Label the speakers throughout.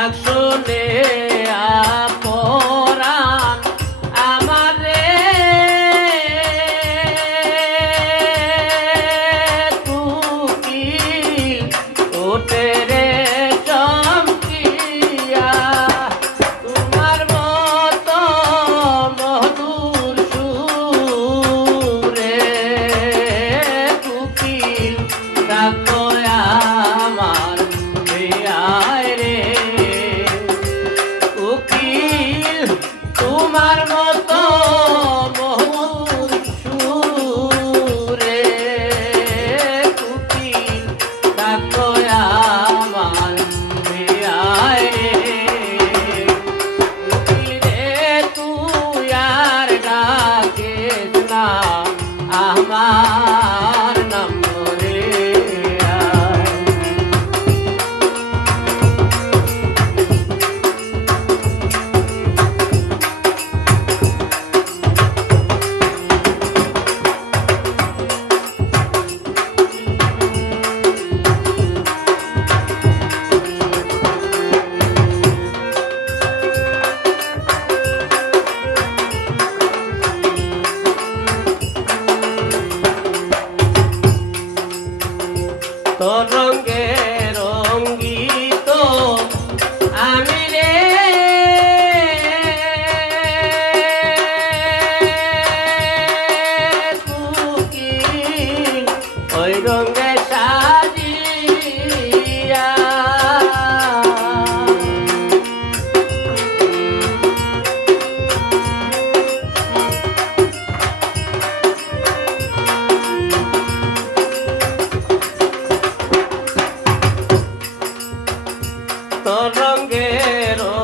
Speaker 1: ডাক শুনে আপরান rangero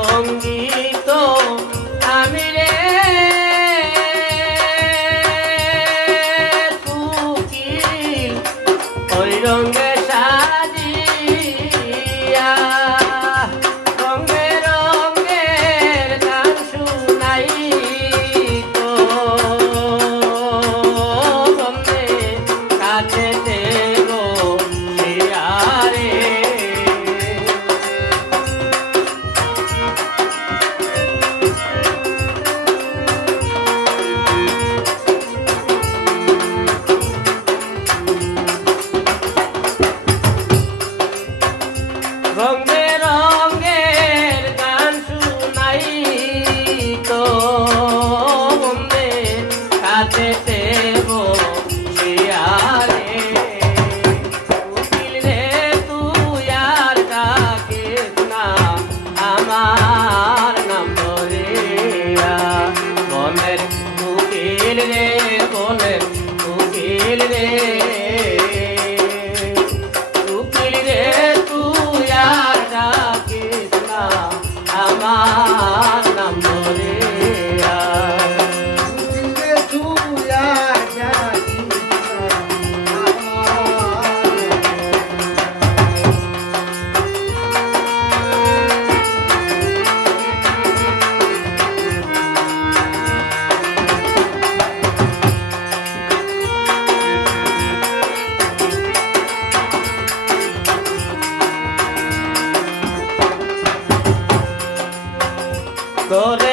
Speaker 1: Corre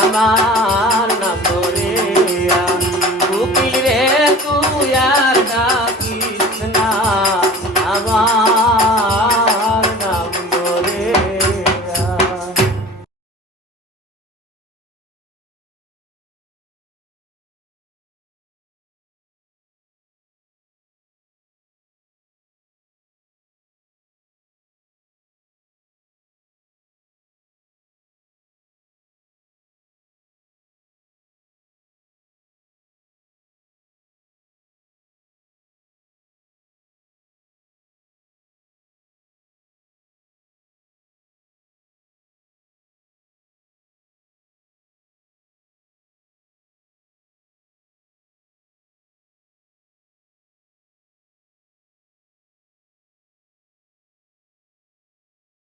Speaker 1: আমার